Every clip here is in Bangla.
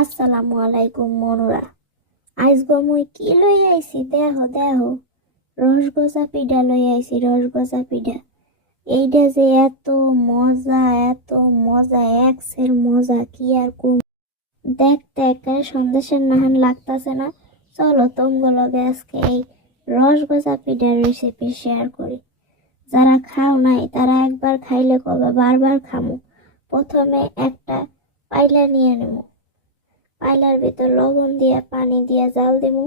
আসসালামু আলাইকুম মনুরা। আইজগো মুই কি লই আইছি দেহ দেহ রসগোজা পিঠা লই আইছি রসগোজা পিঠা। এইটা যে এত মজা এত মজা এক্সের মজা কি আর কম। দেখতে একেবারে সন্দেশের নাহান লাগতাছে না। চলো তোমগো লগে আজকে এই রসগোজা পিঠার রেসিপি শেয়ার করি। যারা খাও নাই তারা একবার খাইলে কবে বারবার খামু। প্রথমে একটা পাইলা নিয়ে নেবো। পাইলার ভিতর লবণ দিয়ে পানি দিয়ে জাল দেবো।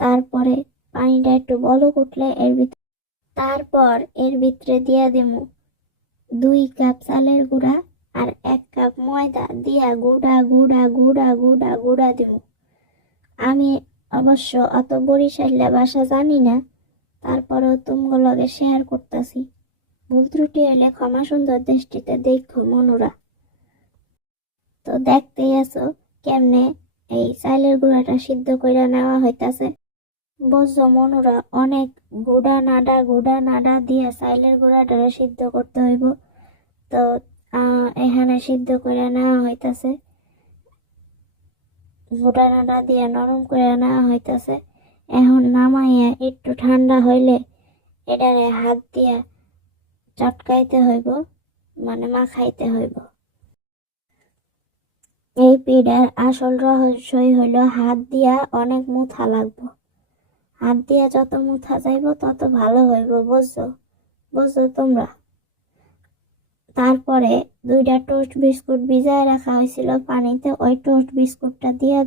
তারপরে পানিটা একটু বলক উঠলে এর ভিতরে দিয়ে দেবো 2 কাপ চালের গুঁড়া আর 1 কাপ ময়দা দিয়া গুঁড়া গুঁড়া গুঁড়া গুঁড়া গুঁড়া দেবো। আমি অবশ্য অত বরিশাইলা ভাষা জানি না, তারপরেও তুমগো লগে শেয়ার করতেছি। ভুল ত্রুটি হলে ক্ষমা সুন্দর দৃষ্টিতে দেখো মনুরা। তো দেখতেই আছো কেমনে এই চালের গুঁড়াটা সিদ্ধ করে নেওয়া হইতাছে। বুঝছো মনুরা, অনেক গুঁড়া নাডা দিয়ে চালের গুঁড়াটা সিদ্ধ করতে হইব। তো এখানে সিদ্ধ করে নেওয়া হইতাছে, গুঁড়া নাডা দিয়ে নরম করে নেওয়া হইতাছে। এখন নামাইয়া একটু ঠান্ডা হইলে এটারে হাত দিয়া চটকাইতে হইব, মানে মাখাইতে হইব। এই পিঠার আসল রহস্যই হইল হাত দিয়া অনেক মুথা লাগবো। হাত দিয়া যত মুথা যাইব তত ভালো হইব, বুঝছো বুঝছো তোমরা। তারপরে 2টা টোস্ট বিস্কুট ভিজায় রাখা হয়েছিল পানিতে, ওই টোস্ট বিস্কুটটা দিয়া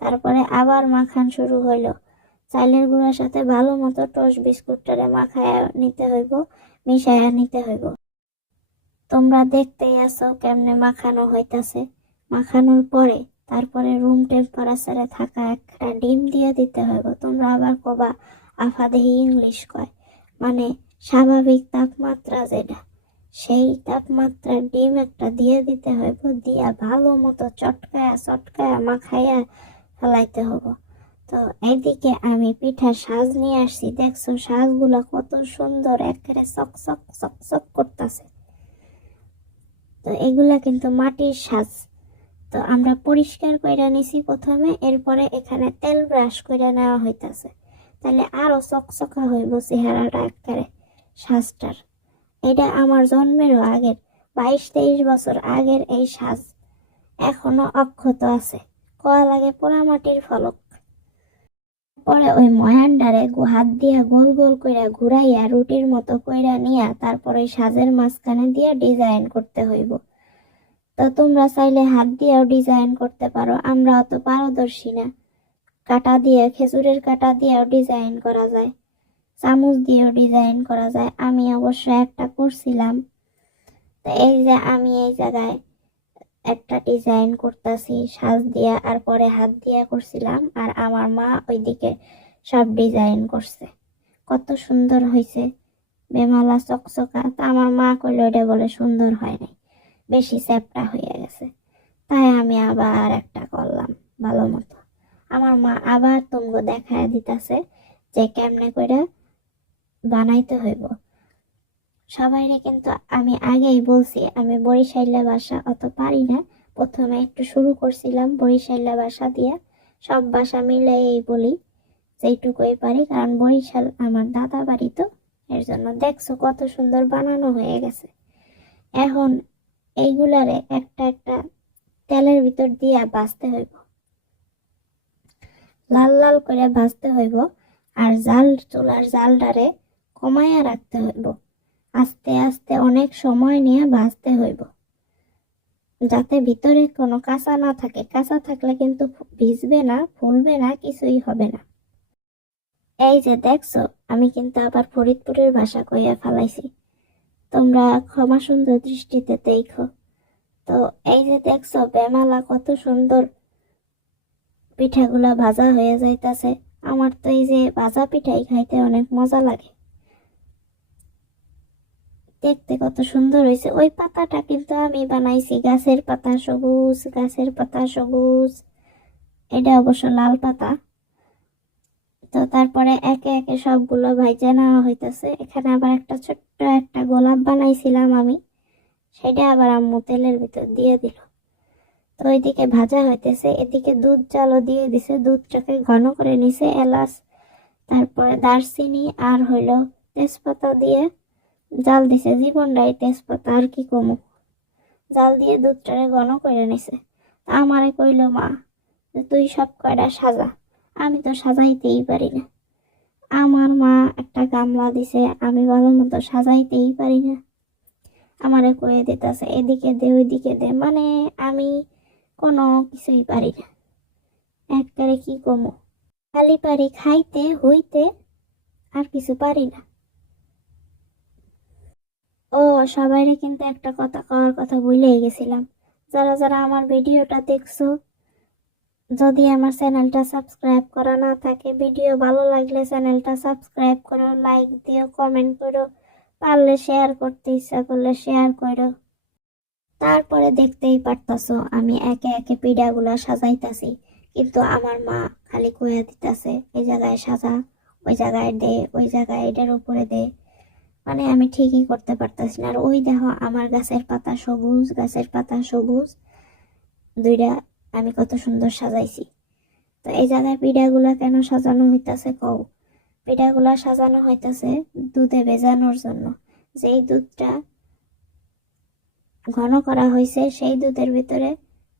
তারপরে আবার মাখান শুরু হইল। চালের গুঁড়ার সাথে ভালো মতো টোস্ট বিস্কুটটারে মাখায়া নিতে হইব, মিশাইয়া নিতে হইব। তোমরা দেখতেই আছো কেমনে মাখানো হইতাছে। মাখানোর পরে তারপরে রুম টেম্পারেচারে থাকা একটা ডিম দিয়ে দিতে হইব। তোমরা আবার কবা আফা দেহি ইংলিশ কয়, মানে স্বাভাবিক তাপমাত্রা যেটা, সেই তাপমাত্রার ডিম একটা দিয়ে দিতে হইব। দিয়া ভালো মতো চটকায়া মাখাইয়া ফেলাইতে হবো। তো এইদিকে আমি পিঠার সাজ নিয়ে আসছি। দেখছো সাজগুলো কত সুন্দর, একেবারে চকচক চকচক করতেছে। তো এগুলা কিন্তু মাটির সাজ। তো আমরা পরিষ্কার কইরা নিছি প্রথমে, এরপরে এখানে তেল ব্রাশ কইরা নেওয়া হইতাছে, তাহলে আরো চকচকা হইব চেহারাটা একেবারে সাজটার। এটা আমার জন্মেরও আগের 22-23 বছর আগের এই সাজ এখনো অক্ষত আছে। কয়া লাগে পোড়া মাটির ফলক। পরে ওই ময়ানডারে হাত দিয়া গোল গোল কইরা ঘুরাইয়া রুটির মতো কইরা নিয়া তারপর ওই সাজের মাঝখানে দিয়া ডিজাইন করতে হইব। তো তোমরা চাইলে হাত দিয়েও ডিজাইন করতে পারো, আমরা অত পারদর্শী না। কাটা দিয়ে, খেজুরের কাটা দিয়েও ডিজাইন করা যায়, চামচ দিয়েও ডিজাইন করা যায়। আমি অবশ্য একটা করছিলাম। তো এই যে আমি এই জায়গায় একটা ডিজাইন করতেছি সাজ দিয়া, আর পরে হাত দিয়া করছিলাম, আর আমার মা ওইদিকে সব ডিজাইন করছে। কত সুন্দর হয়েছে, বেমালা চকচকা। তা আমার মা কইল এটা বলে সুন্দর হয় নাই, বেশি চ্যাপটা হয়ে গেছে। তাই আমি আবার একটা করলাম ভালো মতো। আমার মা আবার তুমগো দেখায় দিতেছে যে কেমনে করে বানাইতে হইব। সবাইরে কিন্তু আমি আগেই বলছি আমি বরিশাইলা ভাষা অত পারি না। প্রথমে একটু শুরু করছিলাম বরিশাইলা ভাষা দিয়ে, সব ভাষা মিলাই বলি যেইটুকুই পারি, কারণ বরিশাল আমার দাদা বাড়ি, তো এর জন্য। দেখছো কত সুন্দর বানানো হয়ে গেছে। এখন এইগুলারে একটা একটা তেলের ভিতর দিয়া ভাজতে হইব, লাল লাল করে ভাজতে হইব। আর চুলার জালটারে কমাইয়া রাখতে হইব। আস্তে আস্তে অনেক সময় নিয়ে ভাজতে হইব, যাতে ভিতরে কোনো কাঁচা না থাকে। কাঁচা থাকলে কিন্তু ভিজবে না, ফুলবে না, কিছুই হবে না। এই যে দেখছো আমি কিন্তু আবার ফরিদপুরের ভাষা কইয়া ফেলাইছি, তোমরা ক্ষমা সুন্দর দৃষ্টিতে দেখো। তো এই যে দেখছো বেমালা কত সুন্দর পিঠাগুলা ভাজা হয়ে যাইতাছে। আমার তো এই যে ভাজা পিঠাই খাইতে অনেক মজা লাগে। দেখতে কত সুন্দর হয়েছে। ওই পাতাটা কিন্তু আমি বানাইছি, গাছের পাতা সবুজ, গাছের পাতা সবুজ, এটা অবশ্য লাল পাতা। তো তারপরে একে একে সবগুলো ভাইজা নেওয়া হইতেছে। এখানে আবার একটা ছোট্ট একটা গোলাপ বানাইছিলাম আমি, সেটা আবার আম্মু তেলের ভিতর দিয়ে দিল। তো ওইদিকে ভাজা হইতেছে, এদিকে দুধ জালও দিয়ে দিছে, দুধটাকে ঘন করে নিছে, এলাচ তারপরে দারচিনি আর হইল তেজপাতা দিয়ে জাল দিছে। জীবনটাই তেজপাতা, আর কি কমু। জাল দিয়ে দুধটারে ঘন করে নিছে। আমারে কইল মা যে তুই সব কয়টা সাজা। আমি তো সাজাইতেই পারি না। আমার মা একটা গামলা দিছে, আমি ভালো মতো সাজাইতেই পারি না। আমারে কয়ে দিতেছে এদিকে দে ওইদিকে দে, মানে আমি কোনো কিছুই পারি না। একবারে কি কমু, খালি পারি খাইতে হইতে, আর কিছু পারি না। ও সবাইরে কিন্তু একটা কথা কওয়ার কথা ভুলেই গেছিলাম। যারা যারা আমার ভিডিওটা দেখছো, যদি আমার চ্যানেলটা সাবস্ক্রাইব করা না থাকে, ভিডিও ভালো লাগলে চ্যানেলটা সাবস্ক্রাইব করো, লাইক দিও, কমেন্ট করো, পারলে শেয়ার করতে ইচ্ছা করলে শেয়ার করো। তারপরে দেখতেই পারতাছো আমি একে একে পিঠাগুলা সাজাইতাছি, কিন্তু আমার মা খালি কইয়া দিতাছে এই জায়গায় সাজা, ওই জায়গায় দে, ওই জায়গায় এটার উপরে দে। মানে আমি ঠিকই করতে পারতাছি না। আর ওই দেখো আমার গাছের পাতা সবুজ, গাছের পাতা সবুজ দুইটা আমি কত সুন্দর সাজাইছি। তো এই জায়গায় পিঠাগুলা কেন সাজানো হইতাছে কও? পিঠাগুলা সাজানো হইতাছে দুধে ভেজানোর জন্য। যেই দুধটা ঘন করা হয়েছে সেই দুধের ভিতরে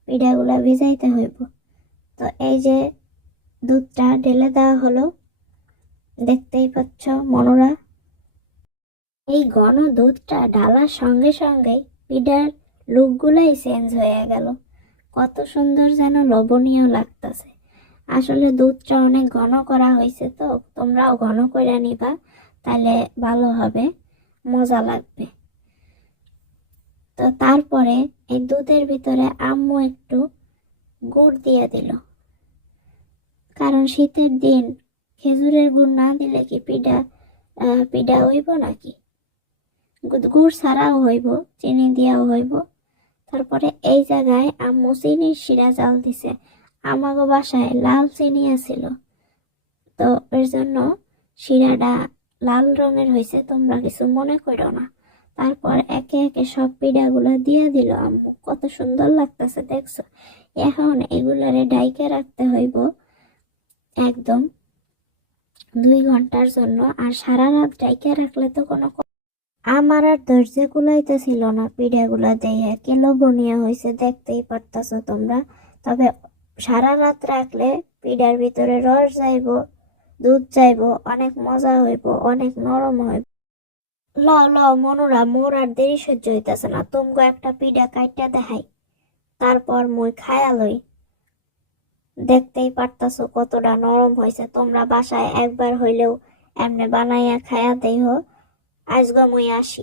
পিঠাগুলা ভিজাইতে হইব। তো এই যে দুধটা ঢেলে দেওয়া হলো, দেখতেই পাচ্ছ মনোরা। এই ঘন দুধটা ঢালার সঙ্গে সঙ্গে পিঠার লুকগুলাই চেঞ্জ হয়ে গেল। কত সুন্দর যেন লোভনীয় লাগতেছে। আসলে দুধটা অনেক ঘন করা হয়েছে, তো তোমরাও ঘন করে নিবা, তাহলে ভালো হবে, মজা লাগবে। তো তারপরে এই দুধের ভিতরে আম্মু একটু গুড় দিয়ে দিল, কারণ শীতের দিন খেজুরের গুড় না দিলে কি পিঠা পিঠা হইব নাকি? গুড় ছাড়াও হইব, চিনি দিয়াও হইব। তারপরে এই জায়গায় আম্মু চিনির শিরা জাল দিছে। আমাগো বাসায় লাল চিনি আছিল, তো এর জন্য শিরাটা লাল রঙের হয়েছে, তোমরা কিছু মনে করো না। তারপর একে একে সব পিঠাগুলা দিয়ে দিল আম্মু। কত সুন্দর লাগতেছে দেখছো। এখন এগুলারে ডাইকে রাখতে হইব একদম 2 ঘন্টার জন্য। আর সারা রাত ডাইকে রাখলে তো কোনো আমার আর ধৈর্য কুলাইতেছিল না। পিঠাগুলা দিয়ে কি লোভনীয় হয়েছে দেখতেই পারতাছো তোমরা। তবে সারা রাত রাখলে পিঠার ভিতরে রস যাইব, দুধ যাইব, অনেক মজা হইব, অনেক নরম হইব। ল ল মনোরা, মোর আর দেরি সহ্য হইতাছে না, তোমগো একটা পিঠা কাইটা দেখাই, তারপর মই খায়া লই। দেখতেই পারতাছো কতটা নরম হয়েছে। তোমরা বাসায় একবার হইলেও এমনি বানাইয়া খায়া দেইহো। আজগো মই আসি।